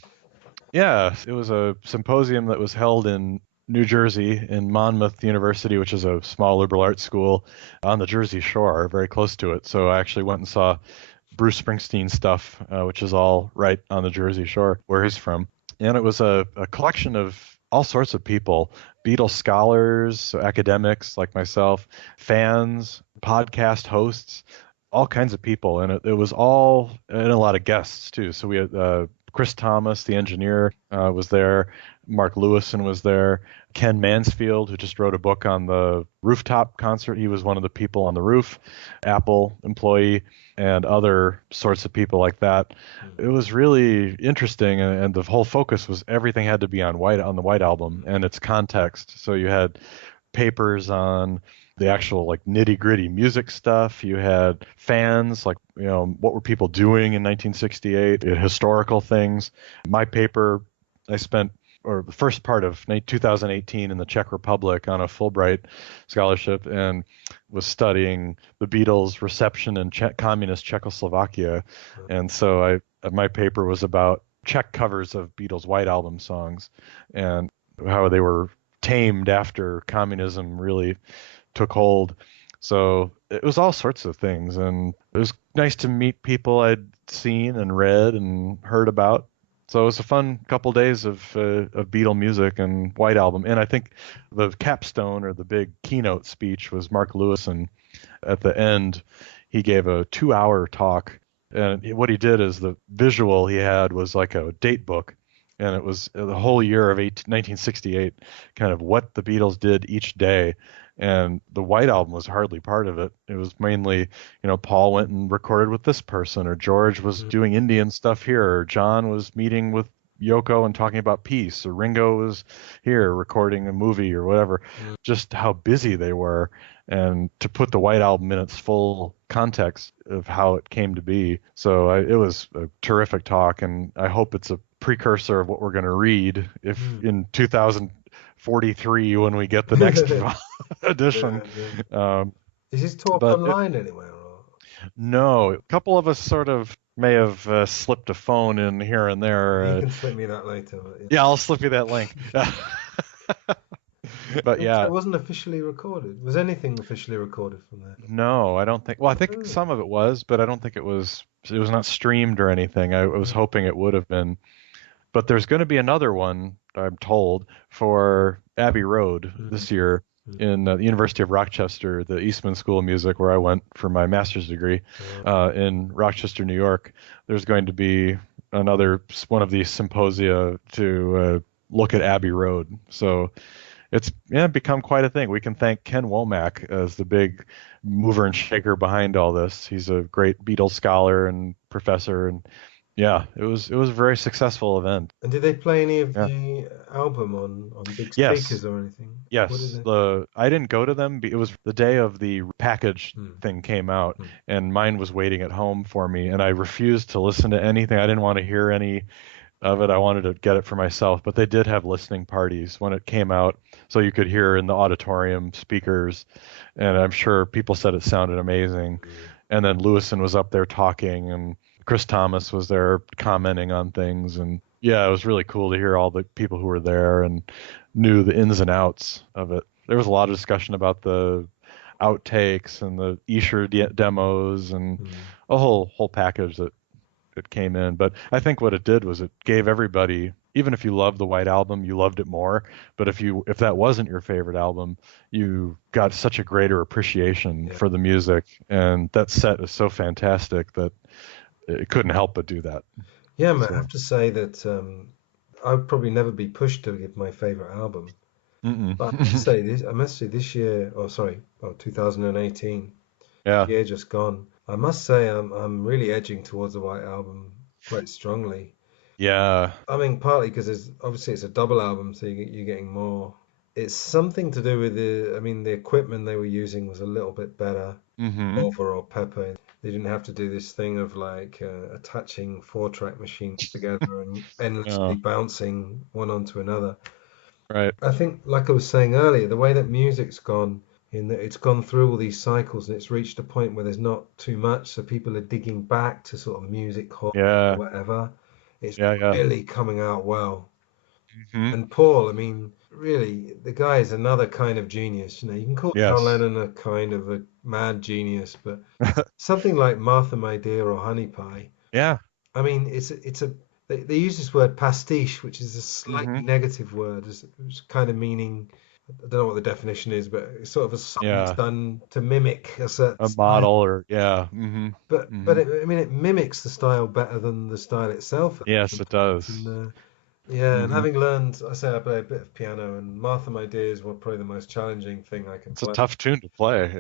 Yeah. It was a symposium that was held in New Jersey in Monmouth University, which is a small liberal arts school on the Jersey Shore, very close to it. So I actually went and saw Bruce Springsteen stuff, which is all right on the Jersey Shore, where he's from. And it was a collection of all sorts of people, Beatles scholars, academics like myself, fans, podcast hosts, all kinds of people. And it was all, and a lot of guests too. So we had Chris Thomas, the engineer, was there. Mark Lewison was there. Ken Mansfield, who just wrote a book on the rooftop concert. He was one of the people on the roof, Apple employee, and other sorts of people like that. It was really interesting, and the whole focus was everything had to be on the White Album and its context. So you had papers on the actual like nitty gritty music stuff. You had fans, like, what were people doing in 1968? Historical things. My paper, I spent, or the first part of 2018 in the Czech Republic on a Fulbright scholarship, and was studying the Beatles' reception in communist Czechoslovakia. And so my paper was about Czech covers of Beatles' White Album songs and how they were tamed after communism really took hold. So it was all sorts of things, and it was nice to meet people I'd seen and read and heard about. So it was a fun couple days of Beatle music and White Album. And I think the capstone or the big keynote speech was Mark Lewison. At the end, he gave a 2-hour talk. And what he did is the visual he had was like a date book. And it was the whole year of 1968, kind of what the Beatles did each day. And the White Album was hardly part of it. It was mainly, Paul went and recorded with this person, or George was doing Indian stuff here, or John was meeting with Yoko and talking about peace, or Ringo was here recording a movie or whatever. Just how busy they were, and to put the White Album in its full context of how it came to be. So it was a terrific talk, and I hope it's a precursor of what we're going to read if in 2043 when we get the next edition. Is this talk online anywhere? Or? No, a couple of us sort of may have slipped a phone in here and there. You can slip me that later. Yeah, I'll slip you that link. But yeah, it wasn't officially recorded. Was anything officially recorded from there? No, I don't think. Well, I think some of it was, but I don't think it was. It was not streamed or anything. I was hoping it would have been. But there's going to be another one, I'm told, for Abbey Road this year in the University of Rochester, the Eastman School of Music, where I went for my master's degree in Rochester, New York. There's going to be another one of these symposia to look at Abbey Road. So it's become quite a thing. We can thank Ken Womack as the big mover and shaker behind all this. He's a great Beatles scholar and professor, and yeah, it was a very successful event. And did they play any of the album on big speakers or anything? Yes. I didn't go to them. It was the day of the package thing came out, and mine was waiting at home for me, and I refused to listen to anything. I didn't want to hear any of it. I wanted to get it for myself. But they did have listening parties when it came out, so you could hear in the auditorium speakers, and I'm sure people said it sounded amazing. And then Lewison was up there talking, and Chris Thomas was there commenting on things, and it was really cool to hear all the people who were there and knew the ins and outs of it. There was a lot of discussion about the outtakes and the Escher demos and a whole package that came in. But I think what it did was it gave everybody, even if you loved the White Album, you loved it more. But if that wasn't your favorite album, you got such a greater appreciation for the music, and that set is so fantastic that it couldn't help but do that. Yeah, man, I have to say that I would probably never be pushed to give my favorite album. But I must say this year, 2018, the year just gone, I must say I'm really edging towards the White Album quite strongly. Yeah. I mean, partly because it's a double album, so you're getting more. It's something to do with the equipment they were using was a little bit better, overall pepper. They didn't have to do this thing of like attaching 4-track machines together and endlessly bouncing one onto another. Right. I think, like I was saying earlier, the way that music's gone, in that it's gone through all these cycles and it's reached a point where there's not too much, so people are digging back to sort of music hall or whatever. It's really coming out well. And Paul, I mean, really, the guy is another kind of genius. You can call John Lennon a kind of a mad genius, but something like Martha, My Dear, or Honey Pie. Yeah. I mean, they use this word pastiche, which is a slightly negative word, it's kind of meaning, I don't know what the definition is, but it's sort of a song that's done to mimic a certain model style. But it mimics the style better than the style itself. Yes, it does. And, and having learned, I play a bit of piano, and Martha, My Dear is probably the most challenging thing I can play. It's a tough tune to play,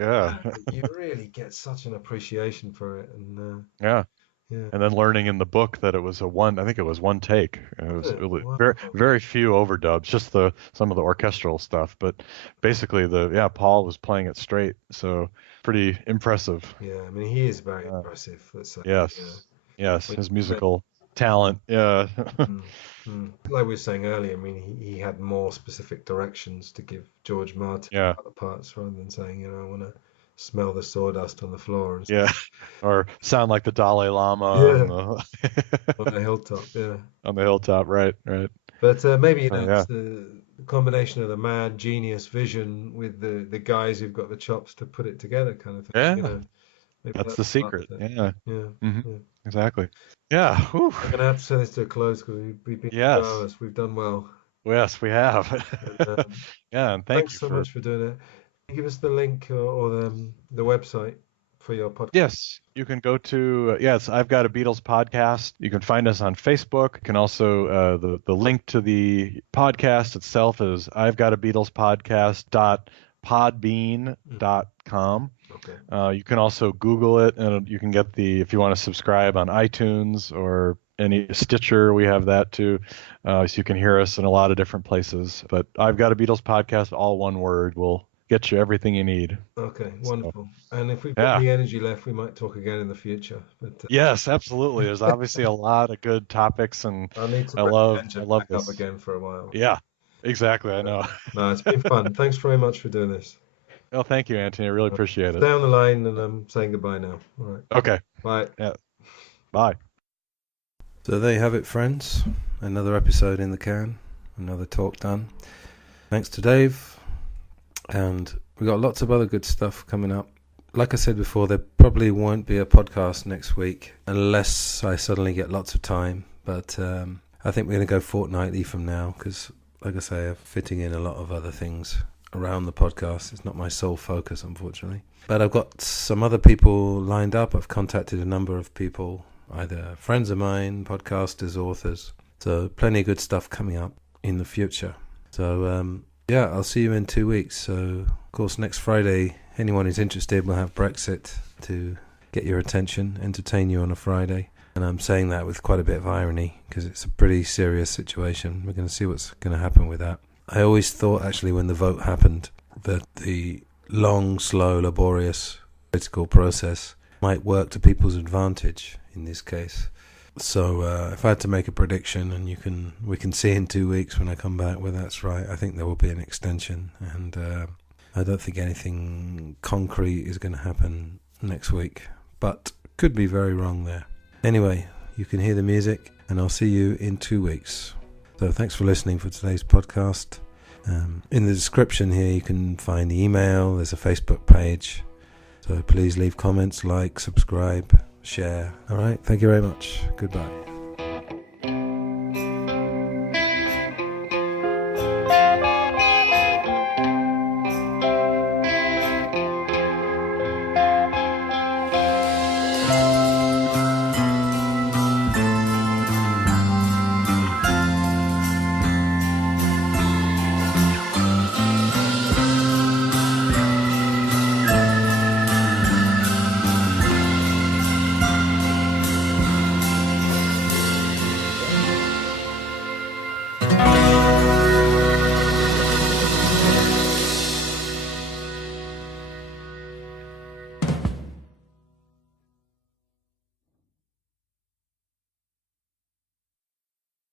You really get such an appreciation for it, and Yeah. And then learning in the book that it was I think it was one take. It was Wow. very, very few overdubs, just some of the orchestral stuff. But basically, Paul was playing it straight, so pretty impressive. Yeah, I mean, he is very impressive. Let's say. Yes, yes, his musical talent. Yeah. Like we were saying earlier, I mean, he had more specific directions to give George Martin other parts rather than saying, I want to smell the sawdust on the floor. And or sound like the Dalai Lama on the hilltop. Yeah, on the hilltop, right. But maybe it's the combination of the mad genius vision with the guys who've got the chops to put it together, kind of thing. Yeah, that's the secret. Yeah. Exactly. Yeah. Whew. We're gonna have to send this to a close because we've been 2 hours. We've done well. Yes, we have. And thanks so much for doing it. Can you give us the link or the website for your podcast? Yes, you can go to I've Got a Beatles podcast. You can find us on Facebook. You can also the link to the podcast itself is I've Got a Beatles podcast.podbean.com. Okay. You can also Google it, and you can get if you want to subscribe on iTunes or any Stitcher, we have that too. So you can hear us in a lot of different places. But I've Got a Beatles podcast, all one word, will get you everything you need. Okay, wonderful. And if we've got the energy left, we might talk again in the future. But yes, absolutely. There's obviously a lot of good topics, and I love this up again for a while. Yeah, exactly. I know. No, it's been fun. Thanks very much for doing this. Well, thank you, Antony. I really appreciate it. Stay on the line, and I'm saying goodbye now. All right. Okay. Bye. Yeah. Bye. So there you have it, friends. Another episode in the can. Another talk done. Thanks to Dave. And we got lots of other good stuff coming up. Like I said before, there probably won't be a podcast next week unless I suddenly get lots of time. But I think we're going to go fortnightly from now because, like I say, I'm fitting in a lot of other things around the podcast. It's not my sole focus, unfortunately. But I've got some other people lined up. I've contacted a number of people, either friends of mine, podcasters, authors. So plenty of good stuff coming up in the future. So I'll see you in 2 weeks. So, of course, next Friday, anyone who's interested will have Brexit to get your attention, entertain you on a Friday. And I'm saying that with quite a bit of irony because it's a pretty serious situation. We're going to see what's going to happen with that. I always thought, actually, when the vote happened, that the long, slow, laborious political process might work to people's advantage in this case. So if I had to make a prediction, and we can see in 2 weeks when I come back whether that's right, I think there will be an extension, and I don't think anything concrete is going to happen next week, but could be very wrong there. Anyway, you can hear the music, and I'll see you in 2 weeks. So thanks for listening for today's podcast. In the description here you can find the email, there's a Facebook page, so please leave comments, like, subscribe, share. Alright, thank you very much. Goodbye.